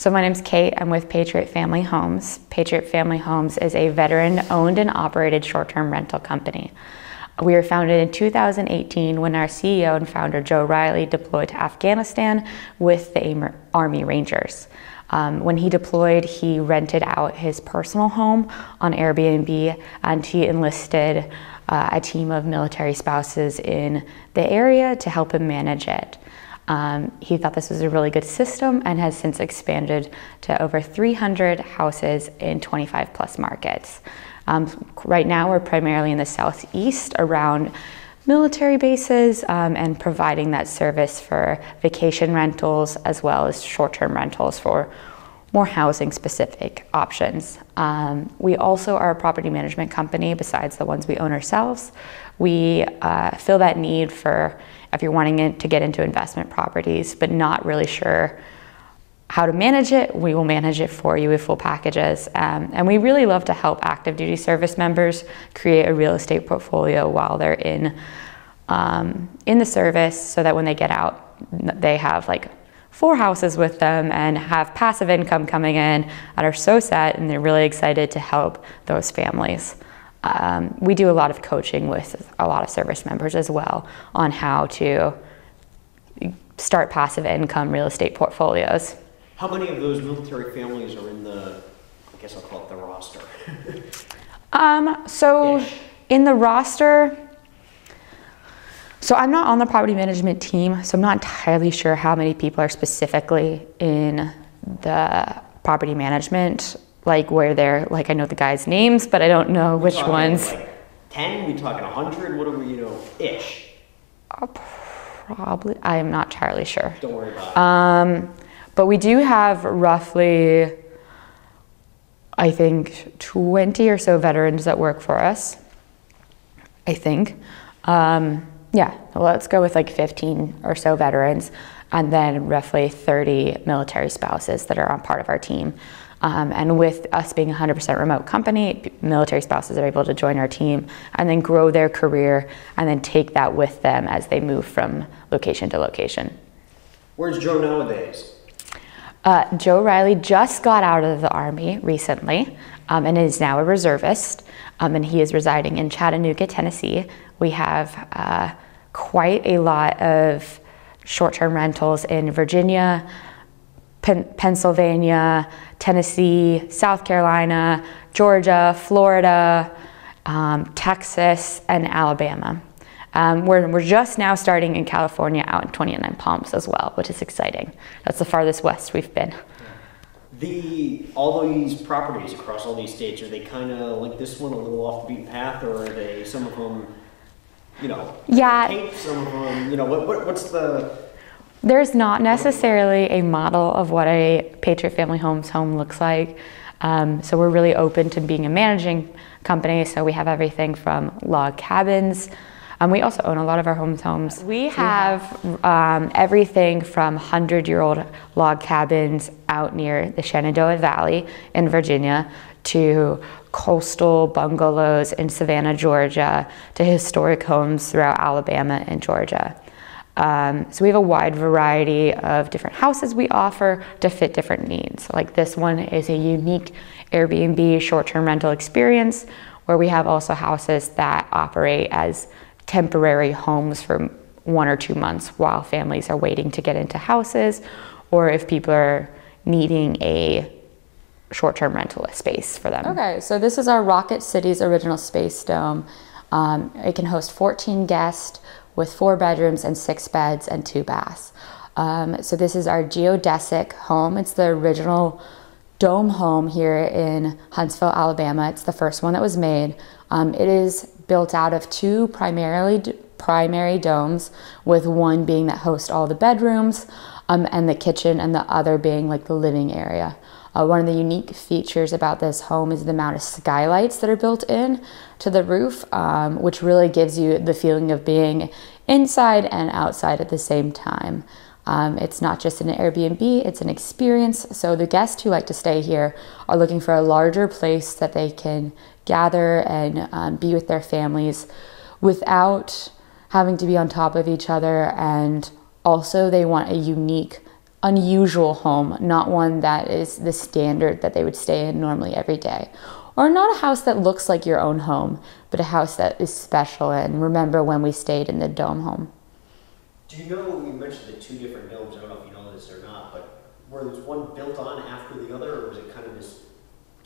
So my name's Kate. I'm with Patriot Family Homes. Patriot Family Homes is a veteran-owned and operated short-term rental company. We were founded in 2018 when our CEO and founder, Joe Riley, deployed to Afghanistan with the Army Rangers. When he deployed, he rented out his personal home on Airbnb, and he enlisted a team of military spouses in the area to help him manage it. He thought this was a really good system and has since expanded to over 300 houses in 25 plus markets. Right now we're primarily in the southeast around military bases and providing that service for vacation rentals as well as short-term rentals for more housing specific options. We also are a property management company besides the ones we own ourselves. We fill that need for if you're wanting to get into investment properties but not really sure how to manage it, we will manage it for you with full packages. And we really love to help active duty service members create a real estate portfolio while they're in the service so that when they get out, they have like 4 houses with them and have passive income coming in and are so set and they're really excited to help those families. We do a lot of coaching with a lot of service members as well on how to start passive income real estate portfolios. How many of those military families are in the, I guess I'll call it the roster? In the roster, so I'm not on the property management team, so I'm not entirely sure how many people are specifically in the property management, like where they're, like I know the guys' names, but I don't know which ones. Like 10, we talking 100, what are we, ish? Probably, I am not entirely sure. Don't worry about it. But we do have roughly, I think, 20 or so veterans that work for us, I think. Yeah, let's go with like 15 or so veterans, and then roughly 30 military spouses that are on part of our team. And with us being a 100% remote company, military spouses are able to join our team and then grow their career and then take that with them as they move from location to location. Where's Joe nowadays? Joe Riley just got out of the Army recently and is now a reservist, and he is residing in Chattanooga, Tennessee. We have quite a lot of short-term rentals in Virginia, Pennsylvania, Tennessee, South Carolina, Georgia, Florida, Texas, and Alabama. We're just now starting in California out in 29 Palms as well, which is exciting. That's the farthest west we've been. All these properties across all these states, are they kind of like this one, a little off the beaten path, or are they, some of them, yeah. Cape, some of them, what's the... There's not necessarily a model of what a Patriot Family Homes home looks like. So we're really open to being a managing company. So we have everything from log cabins. We also own a lot of our homes. We have everything from 100-year-old log cabins out near the Shenandoah Valley in Virginia to coastal bungalows in Savannah, Georgia, to historic homes throughout Alabama and Georgia. So we have a wide variety of different houses we offer to fit different needs. Like this one is a unique Airbnb short-term rental experience where we have also houses that operate as temporary homes for 1 or 2 months while families are waiting to get into houses, or if people are needing a short-term rental space for them. Okay, so this is our Rocket City's original Space Dome. It can host 14 guests with 4 bedrooms and 6 beds and 2 baths. So this is our geodesic home. It's the original dome home here in Huntsville, Alabama. It's the first one that was made. It is built out of 2 primary domes, with one being that hosts all the bedrooms and the kitchen, and the other being like the living area. One of the unique features about this home is the amount of skylights that are built in to the roof, which really gives you the feeling of being inside and outside at the same time. It's not just an Airbnb, it's an experience. So the guests who like to stay here are looking for a larger place that they can gather and be with their families without having to be on top of each other, and also they want a unique unusual home, not one that is the standard that they would stay in normally every day. Or not a house that looks like your own home, but a house that is special and remember when we stayed in the dome home. Do you know, you mentioned the two different domes, I don't know if you know this or not, but were there one built on after the other, or was it kind of this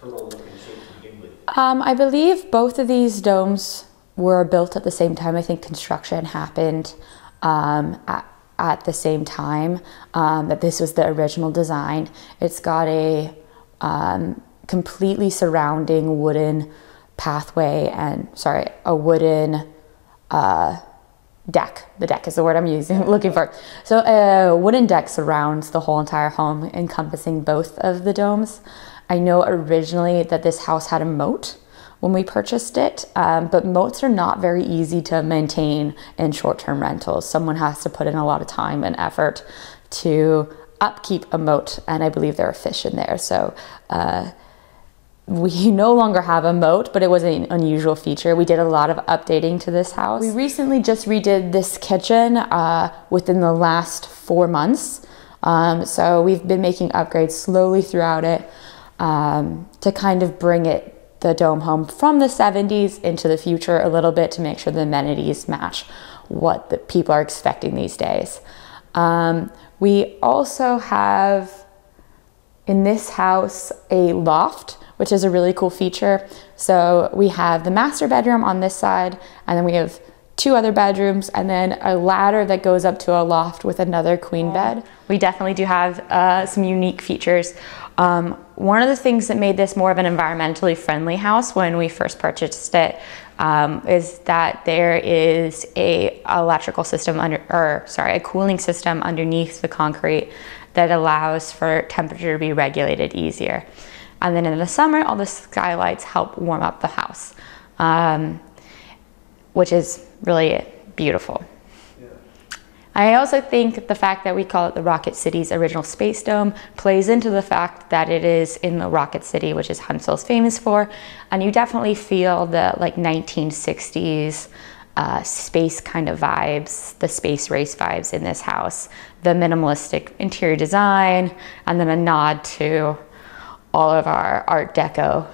turtle-looking shape to begin with? I believe both of these domes were built at the same time. I think construction happened at the same time, that this was the original design. It's got a completely surrounding wooden pathway a wooden deck. The deck is the word I'm looking for. So a wooden deck surrounds the whole entire home, encompassing both of the domes. I know originally that this house had a moat when we purchased it, but moats are not very easy to maintain in short-term rentals. Someone has to put in a lot of time and effort to upkeep a moat, and I believe there are fish in there. So we no longer have a moat, but it was an unusual feature. We did a lot of updating to this house. We recently just redid this kitchen within the last 4 months. So we've been making upgrades slowly throughout it to kind of bring the dome home from the 70s into the future a little bit to make sure the amenities match what the people are expecting these days. We also have in this house a loft, which is a really cool feature. So we have the master bedroom on this side, and then we have 2 other bedrooms, and then a ladder that goes up to a loft with another queen bed. We definitely do have some unique features. One of the things that made this more of an environmentally friendly house when we first purchased it is that there is a cooling system underneath the concrete that allows for temperature to be regulated easier. And then in the summer, all the skylights help warm up the house, which is really beautiful. Yeah. I also think the fact that we call it the Rocket City's original space dome plays into the fact that it is in the Rocket City, which is Huntsville's famous for, and you definitely feel the 1960s space kind of vibes, the space race vibes in this house, the minimalistic interior design, and then a nod to all of our Art Deco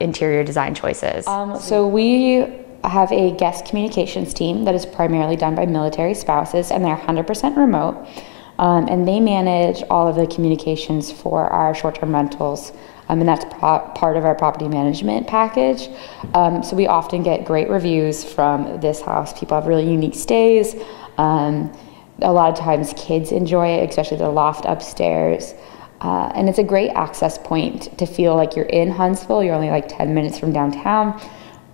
interior design choices. So we have a guest communications team that is primarily done by military spouses, and they're 100% remote. And they manage all of the communications for our short-term rentals. And that's part of our property management package. So we often get great reviews from this house. People have really unique stays. A lot of times kids enjoy it, especially the loft upstairs. And it's a great access point to feel like you're in Huntsville. You're only 10 minutes from downtown,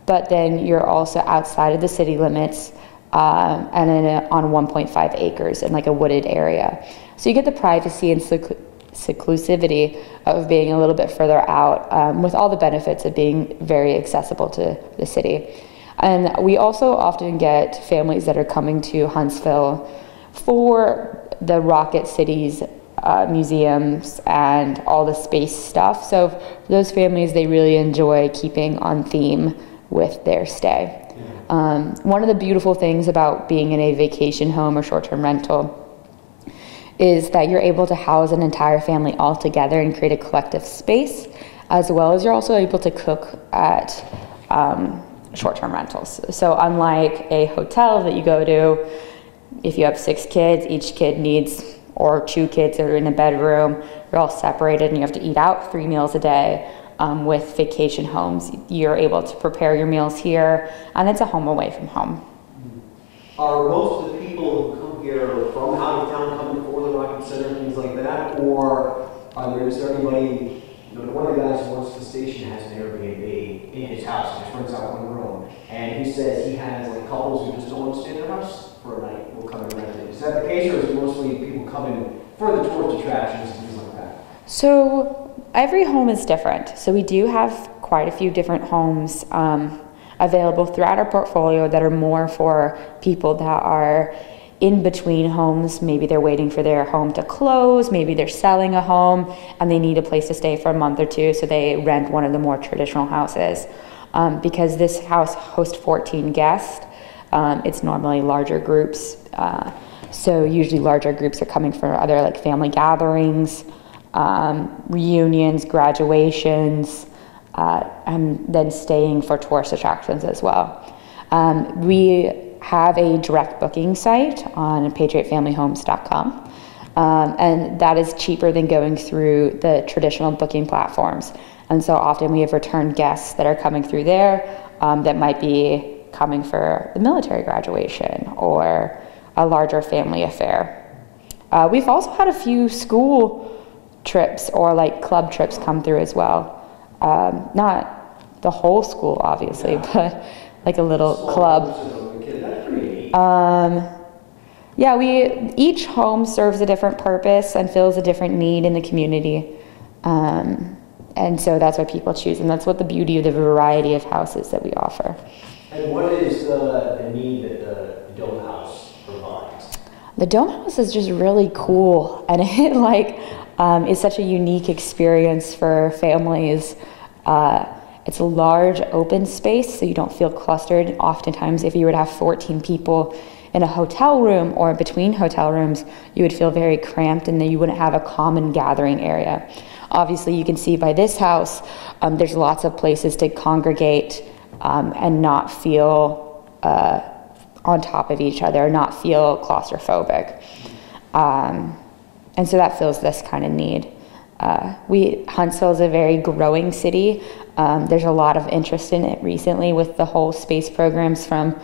but then you're also outside of the city limits and on 1.5 acres in a wooded area. So you get the privacy and seclusivity of being a little bit further out with all the benefits of being very accessible to the city. And we also often get families that are coming to Huntsville for the Rocket City's museums and all the space stuff. So for those families, they really enjoy keeping on theme with their stay. One of the beautiful things about being in a vacation home or short-term rental is that you're able to house an entire family all together and create a collective space, as well as you're also able to cook at short-term rentals. So unlike a hotel that you go to, if you have 6 kids, each kid needs, or 2 kids that are in a bedroom, you're all separated and you have to eat out 3 meals a day. With vacation homes, you're able to prepare your meals here, and it's a home away from home. Are most of the people who come here from out of town coming for the Rocket Center, things like that, or is there anybody, one of the guys who works at the station has an Airbnb in his house, just rents out 1 room, and he says he has couples who just don't want to stay in their house for a night, will come and rent it. Is that the case, or is it mostly people coming for the tourist attractions and things like that? So every home is different. So we do have quite a few different homes available throughout our portfolio that are more for people that are in between homes. Maybe they're waiting for their home to close, maybe they're selling a home and they need a place to stay for a month or 2, so they rent one of the more traditional houses. Because this house hosts 14 guests, It's normally larger groups. So usually larger groups are coming for other like family gatherings, reunions, graduations, and then staying for tourist attractions as well. We have a direct booking site on patriotfamilyhomes.com. And that is cheaper than going through the traditional booking platforms. And so often we have return guests that are coming through there that might be coming for the military graduation or a larger family affair. We've also had a few school trips or like club trips come through as well. Not the whole school, obviously, but like a little club. Yeah, each home serves a different purpose and fills a different need in the community. And so that's what people choose, and that's what the beauty of the variety of houses that we offer. And what is the need that the Dome House provides? The Dome House is just really cool, and it is such a unique experience for families. It's a large open space, so you don't feel clustered. Oftentimes, if you were to have 14 people in a hotel room or between hotel rooms, you would feel very cramped and then you wouldn't have a common gathering area. Obviously, you can see by this house, there's lots of places to congregate and not feel on top of each other, not feel claustrophobic. And so that fills this kind of need. Huntsville is a very growing city. There's a lot of interest in it recently with the whole space programs from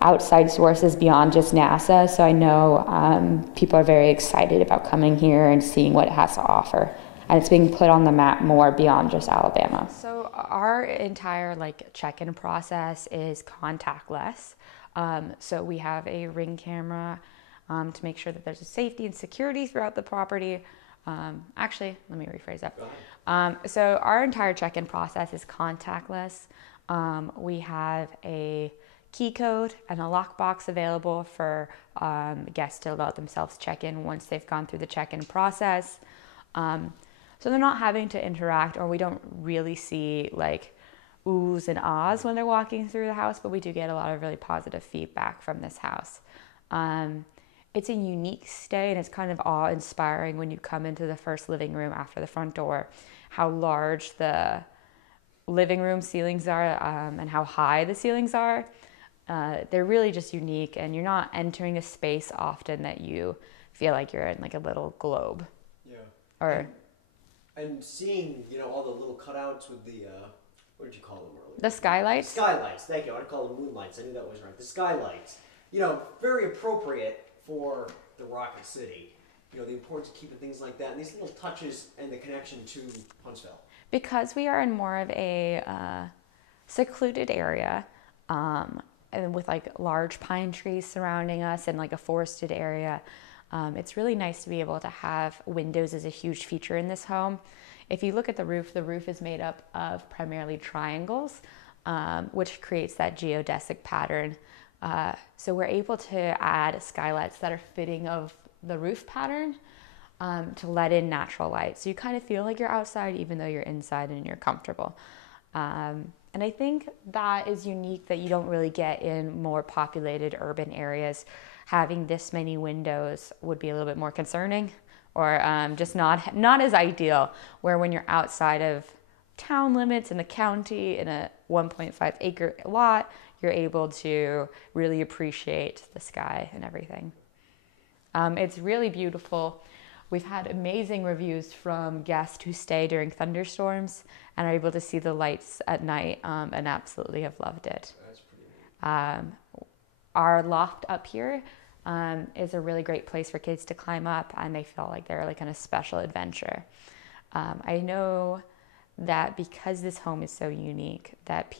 outside sources beyond just NASA. So I know people are very excited about coming here and seeing what it has to offer. And it's being put on the map more beyond just Alabama. So our entire check-in process is contactless. So we have a Ring camera to make sure that there's a safety and security throughout the property. Actually, let me rephrase that. So our entire check-in process is contactless. We have a key code and a lockbox available for guests to let themselves check in once they've gone through the check-in process. So they're not having to interact, or we don't really see oohs and ahs when they're walking through the house, but we do get a lot of really positive feedback from this house. It's a unique stay, and it's kind of awe-inspiring when you come into the first living room after the front door, how large the living room ceilings are and how high the ceilings are. They're really just unique, and you're not entering a space often that you feel like you're in a little globe. Yeah. And seeing, all the little cutouts with the, what did you call them earlier? The skylights? Skylights, thank you. I'd call them moonlights. I knew that was right. The skylights. Very appropriate for the Rocket City. The importance of keeping things like that, and these little touches and the connection to Huntsville. Because we are in more of a secluded area, and with large pine trees surrounding us and a forested area, it's really nice to be able to have windows as a huge feature in this home. If you look at the roof is made up of primarily triangles, which creates that geodesic pattern. So we're able to add skylights that are fitting of the roof pattern to let in natural light. So you kind of feel like you're outside even though you're inside and you're comfortable. And I think that is unique that you don't really get in more populated urban areas. Having this many windows would be a little bit more concerning, or just not as ideal, where when you're outside of town limits in the county in a 1.5 acre lot, you're able to really appreciate the sky and everything. It's really beautiful. We've had amazing reviews from guests who stay during thunderstorms and are able to see the lights at night and absolutely have loved it. That's pretty neat. Our loft up here is a really great place for kids to climb up, and they feel like they're on a special adventure. I know that because this home is so unique that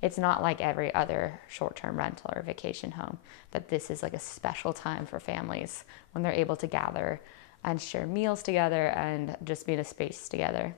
it's not like every other short-term rental or vacation home, that this is a special time for families when they're able to gather and share meals together and just be in a space together.